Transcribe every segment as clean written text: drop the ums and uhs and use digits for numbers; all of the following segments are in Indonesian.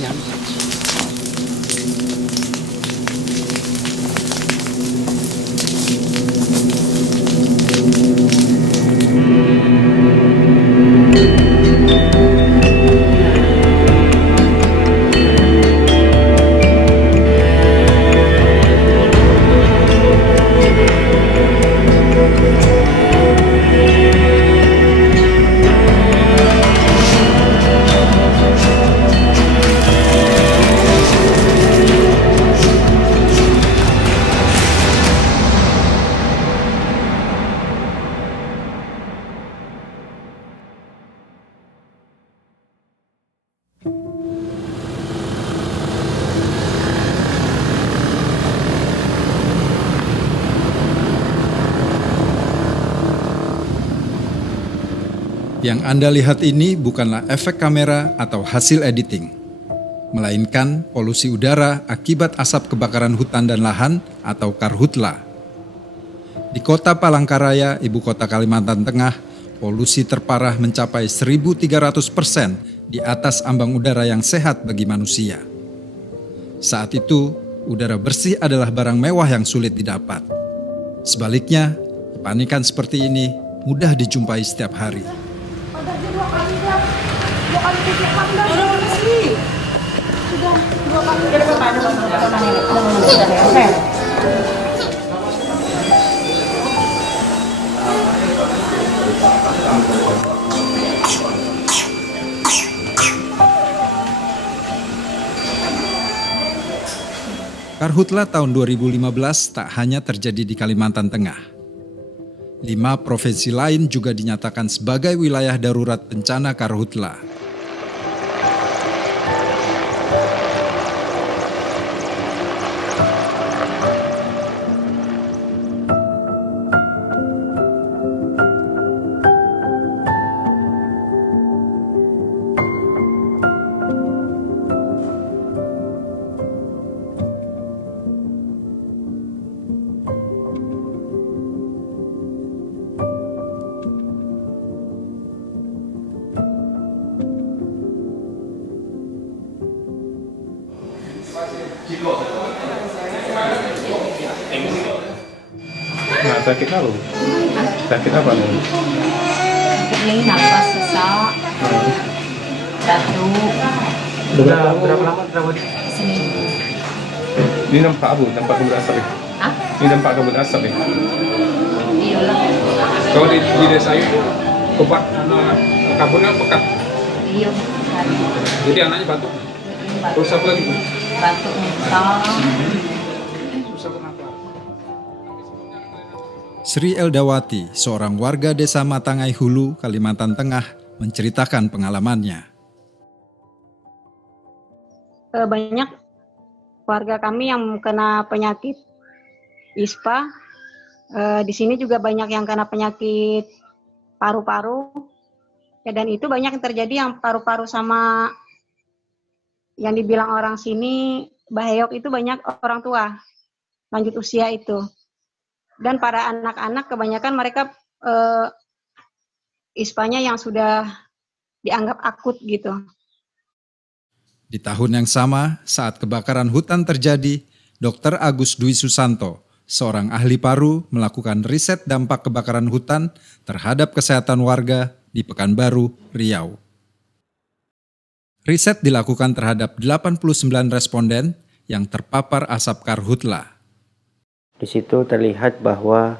Yan. Yang Anda lihat ini bukanlah efek kamera atau hasil editing, melainkan polusi udara akibat asap kebakaran hutan dan lahan atau karhutla. Di kota Palangkaraya, ibu kota Kalimantan Tengah, polusi terparah mencapai 1.300% di atas ambang udara yang sehat bagi manusia. Saat itu, udara bersih adalah barang mewah yang sulit didapat. Sebaliknya, kepanikan seperti ini mudah dijumpai setiap hari. Karhutla tahun 2015 tak hanya terjadi di Kalimantan Tengah. 5 provinsi lain juga dinyatakan sebagai wilayah darurat bencana karhutla. Nah, sakitnya lu? Sakit apa lu? Ini nafas sesak, batuk, Berapa lama terawat? seminggu. Ini nampak kabut asap ya? Hah? Ini nampak kabut asap ya? Iyalah. Kalau di desa itu obat kabutnya pekat, Iya. jadi anaknya batuk. Terus apa lagi? Batuk muntah. Susah bernafas. Sri Eldawati, seorang warga desa Matangai Hulu, Kalimantan Tengah, menceritakan pengalamannya. Banyak warga kami yang kena penyakit ISPA. Di sini juga banyak yang kena penyakit paru-paru. Ya, dan itu banyak yang terjadi yang paru-paru sama yang dibilang orang sini bahayok itu banyak orang tua lanjut usia itu. Dan para anak-anak kebanyakan mereka ISPA-nya yang sudah dianggap akut gitu. Di tahun yang sama, saat kebakaran hutan terjadi, Dr. Agus Dwi Susanto, seorang ahli paru, melakukan riset dampak kebakaran hutan terhadap kesehatan warga di Pekanbaru, Riau. Riset dilakukan terhadap 89 responden yang terpapar asap karhutla. Di situ terlihat bahwa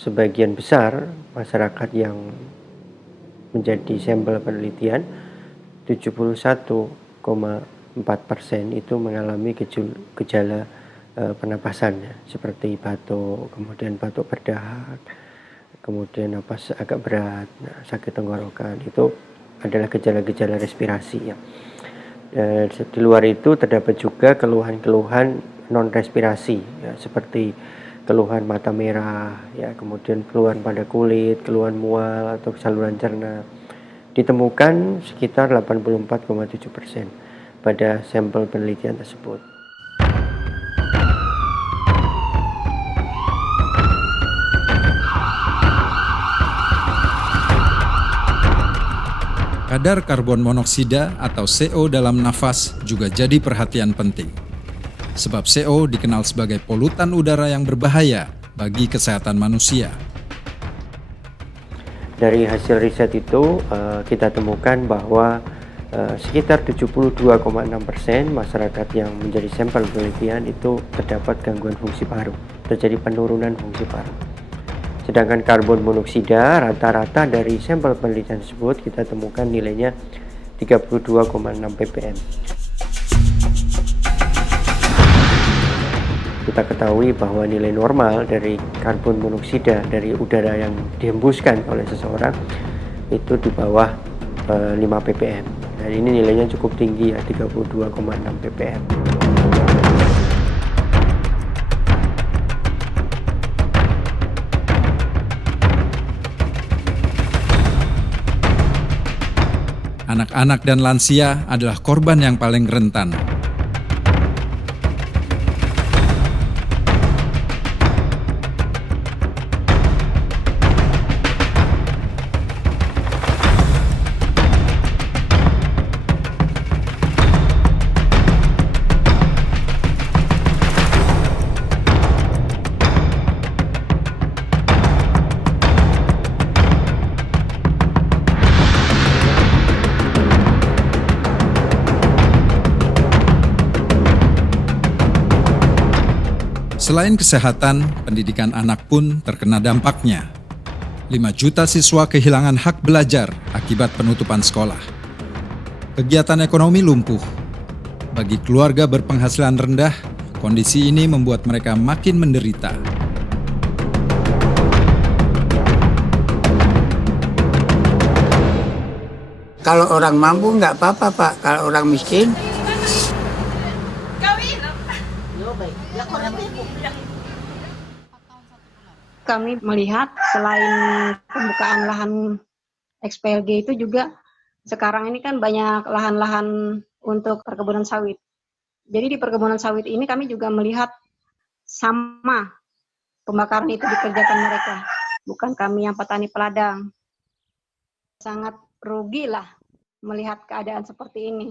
sebagian besar masyarakat yang menjadi sampel penelitian 71,4% itu mengalami gejala pernapasan seperti batuk, kemudian batuk berdahak, kemudian napas agak berat, sakit tenggorokan, itu adalah gejala-gejala respirasi ya. Di luar itu terdapat juga keluhan-keluhan non respirasi ya, seperti keluhan mata merah ya, kemudian keluhan pada kulit, keluhan mual atau saluran cerna. Ditemukan sekitar 84,7% pada sampel penelitian tersebut. Kadar karbon monoksida atau CO dalam nafas juga jadi perhatian penting. Sebab CO dikenal sebagai polutan udara yang berbahaya bagi kesehatan manusia. Dari hasil riset itu kita temukan bahwa sekitar 72,6% masyarakat yang menjadi sampel penelitian itu terdapat gangguan fungsi paru, terjadi penurunan fungsi paru. Sedangkan karbon monoksida rata-rata dari sampel penelitian tersebut kita temukan nilainya 32,6 ppm. Kita ketahui bahwa nilai normal dari karbon monoksida dari udara yang dihembuskan oleh seseorang itu di bawah 5 ppm. Dan ini nilainya cukup tinggi ya, 32,6 ppm. Anak-anak dan lansia adalah korban yang paling rentan. Selain kesehatan, pendidikan anak pun terkena dampaknya. 5 juta siswa kehilangan hak belajar akibat penutupan sekolah. Kegiatan ekonomi lumpuh. Bagi keluarga berpenghasilan rendah, kondisi ini membuat mereka makin menderita. Kalau orang mampu nggak apa-apa Pak, kalau orang miskin Kami melihat selain pembukaan lahan XPLG itu juga sekarang ini kan banyak lahan-lahan untuk perkebunan sawit. Jadi di perkebunan sawit ini kami juga melihat sama pembakaran itu dikerjakan mereka, bukan kami yang petani peladang. Sangat rugi lah melihat keadaan seperti ini.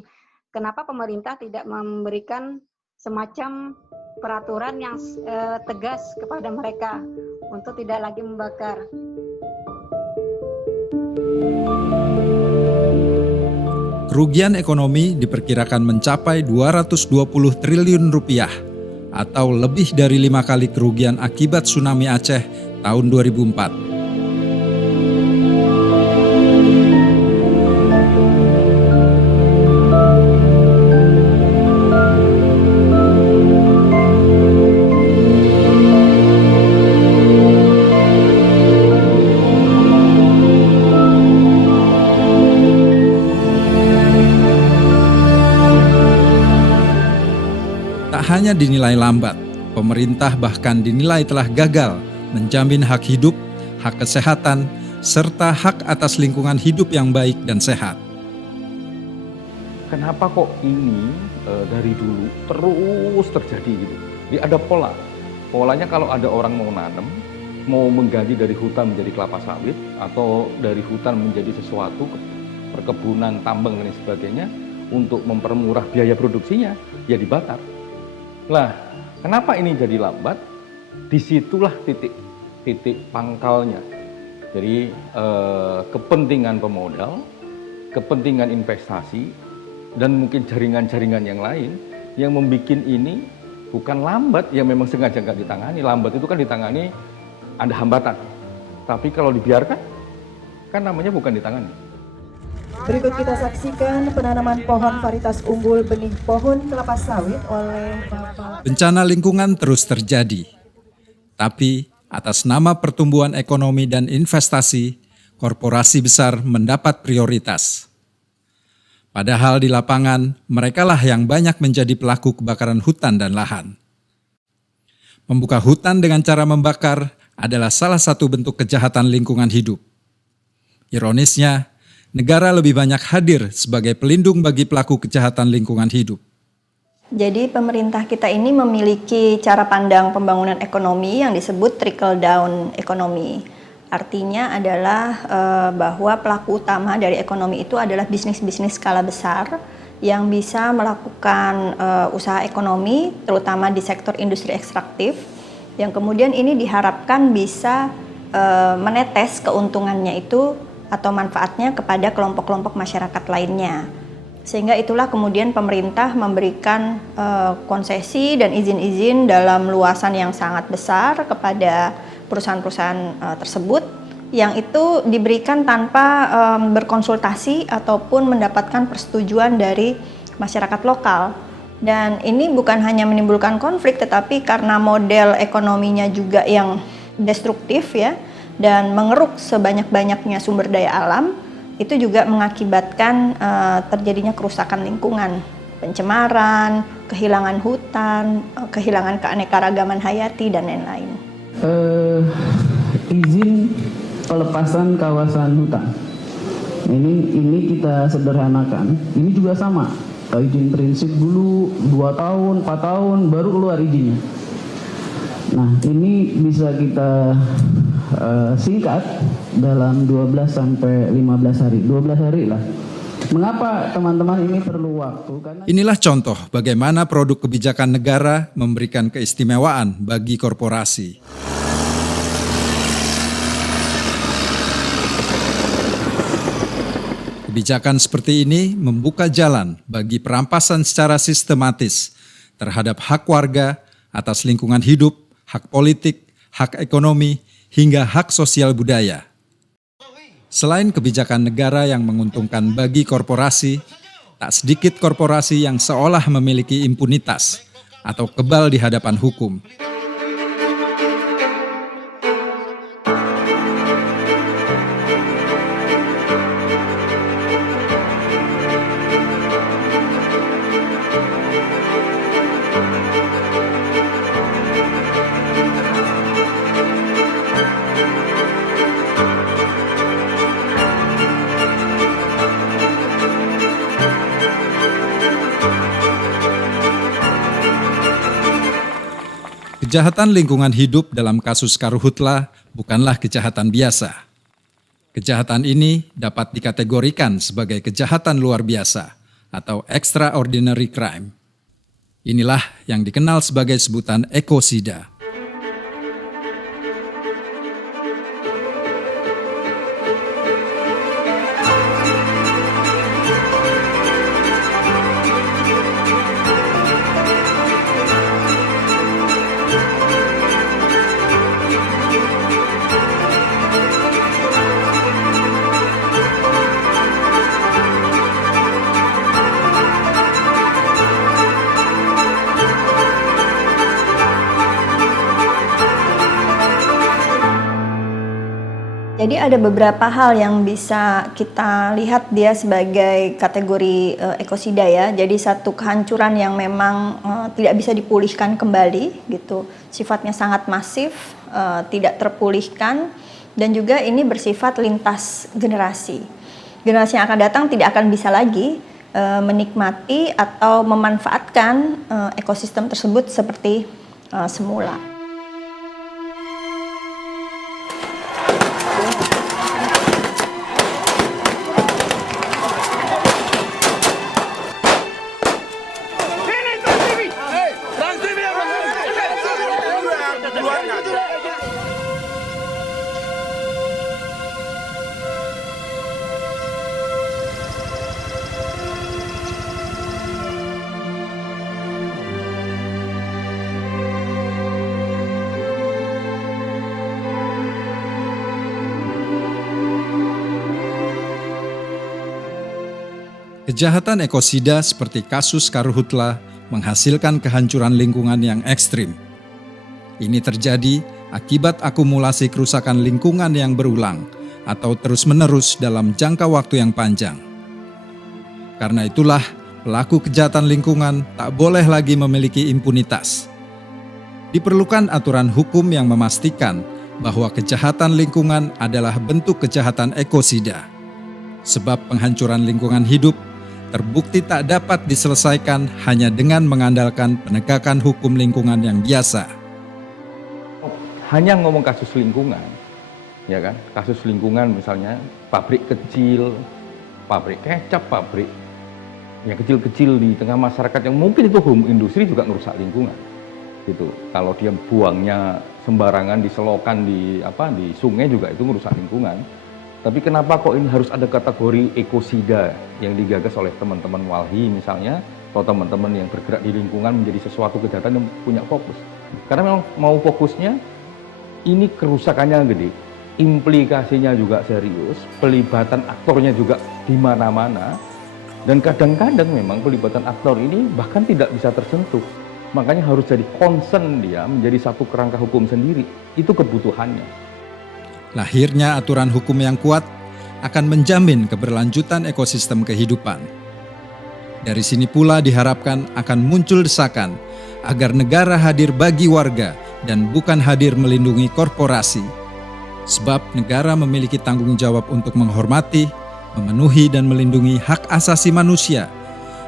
Kenapa pemerintah tidak memberikan semacam peraturan yang tegas kepada mereka untuk tidak lagi membakar. Kerugian ekonomi diperkirakan mencapai 220 triliun rupiah atau lebih dari 5 kali kerugian akibat tsunami Aceh tahun 2004. Hanya dinilai lambat, pemerintah bahkan dinilai telah gagal menjamin hak hidup, hak kesehatan, serta hak atas lingkungan hidup yang baik dan sehat. Kenapa kok ini dari dulu terus terjadi gitu? Jadi ada pola. Polanya kalau ada orang mau nanam, mau mengganti dari hutan menjadi kelapa sawit atau dari hutan menjadi sesuatu perkebunan, tambang dan sebagainya untuk mempermurah biaya produksinya, ya dibakar. Lah, kenapa ini jadi lambat? Disitulah titik pangkalnya. Jadi kepentingan pemodal, kepentingan investasi, dan mungkin jaringan-jaringan yang lain yang membuat ini bukan lambat, yang memang sengaja nggak ditangani. Lambat itu kan ditangani ada hambatan. Tapi kalau dibiarkan, kan namanya bukan ditangani. Berikut kita saksikan penanaman pohon varietas unggul benih pohon kelapa sawit oleh Bapak. Bencana lingkungan terus terjadi. Tapi atas nama pertumbuhan ekonomi dan investasi, korporasi besar mendapat prioritas. Padahal di lapangan, merekalah yang banyak menjadi pelaku kebakaran hutan dan lahan. Membuka hutan dengan cara membakar adalah salah satu bentuk kejahatan lingkungan hidup. Ironisnya, negara lebih banyak hadir sebagai pelindung bagi pelaku kejahatan lingkungan hidup. Jadi pemerintah kita ini memiliki cara pandang pembangunan ekonomi yang disebut trickle down ekonomi. Artinya adalah bahwa pelaku utama dari ekonomi itu adalah bisnis-bisnis skala besar yang bisa melakukan usaha ekonomi, terutama di sektor industri ekstraktif, yang kemudian ini diharapkan bisa menetes keuntungannya itu atau manfaatnya kepada kelompok-kelompok masyarakat lainnya. Sehingga itulah kemudian pemerintah memberikan konsesi dan izin-izin dalam luasan yang sangat besar kepada perusahaan-perusahaan tersebut, yang itu diberikan tanpa berkonsultasi ataupun mendapatkan persetujuan dari masyarakat lokal. Dan ini bukan hanya menimbulkan konflik, tetapi karena model ekonominya juga yang destruktif ya, dan mengeruk sebanyak-banyaknya sumber daya alam, itu juga mengakibatkan terjadinya kerusakan lingkungan, pencemaran, kehilangan hutan, kehilangan keanekaragaman hayati, dan lain-lain. Izin pelepasan kawasan hutan. Ini kita sederhanakan. Ini juga sama. Izin prinsip dulu 2 tahun, 4 tahun baru keluar izinnya. Nah, ini bisa kita singkat dalam 12 sampai 15 hari. 12 hari lah. Mengapa teman-teman ini perlu waktu? Karena Inilah contoh bagaimana produk kebijakan negara memberikan keistimewaan bagi korporasi. Kebijakan seperti ini membuka jalan bagi perampasan secara sistematis terhadap hak warga atas lingkungan hidup, hak politik, hak ekonomi, hingga hak sosial budaya. Selain kebijakan negara yang menguntungkan bagi korporasi, tak sedikit korporasi yang seolah memiliki impunitas atau kebal di hadapan hukum. Kejahatan lingkungan hidup dalam kasus Karhutla bukanlah kejahatan biasa. Kejahatan ini dapat dikategorikan sebagai kejahatan luar biasa atau extraordinary crime. Inilah yang dikenal sebagai sebutan ekosida. Jadi ada beberapa hal yang bisa kita lihat dia sebagai kategori ekosida ya. Jadi satu kehancuran yang memang tidak bisa dipulihkan kembali gitu. Sifatnya sangat masif, tidak terpulihkan, dan juga ini bersifat lintas generasi. Generasi yang akan datang tidak akan bisa lagi menikmati atau memanfaatkan ekosistem tersebut seperti semula. Kejahatan ekosida seperti kasus Karhutla menghasilkan kehancuran lingkungan yang ekstrim. Ini terjadi akibat akumulasi kerusakan lingkungan yang berulang atau terus-menerus dalam jangka waktu yang panjang. Karena itulah, pelaku kejahatan lingkungan tak boleh lagi memiliki impunitas. Diperlukan aturan hukum yang memastikan bahwa kejahatan lingkungan adalah bentuk kejahatan ekosida. Sebab penghancuran lingkungan hidup terbukti tak dapat diselesaikan hanya dengan mengandalkan penegakan hukum lingkungan yang biasa. Hanya ngomong kasus lingkungan, ya kan? Kasus lingkungan misalnya, pabrik kecil, pabrik kecap, pabrik yang kecil-kecil di tengah masyarakat yang mungkin itu home industri juga merusak lingkungan. Gitu. Kalau dia buangnya sembarangan di selokan di sungai juga itu merusak lingkungan. Tapi kenapa kok ini harus ada kategori ekosida yang digagas oleh teman-teman Walhi misalnya, atau teman-teman yang bergerak di lingkungan menjadi sesuatu kejahatan yang punya fokus. Karena memang mau fokusnya ini kerusakannya gede, implikasinya juga serius, pelibatan aktornya juga di mana-mana, dan kadang-kadang memang pelibatan aktor ini bahkan tidak bisa tersentuh. Makanya harus jadi concern dia menjadi satu kerangka hukum sendiri. Itu kebutuhannya. Lahirnya aturan hukum yang kuat akan menjamin keberlanjutan ekosistem kehidupan. Dari sini pula diharapkan akan muncul desakan agar negara hadir bagi warga dan bukan hadir melindungi korporasi. Sebab negara memiliki tanggung jawab untuk menghormati, memenuhi dan melindungi hak asasi manusia,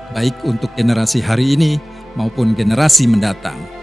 baik untuk generasi hari ini maupun generasi mendatang.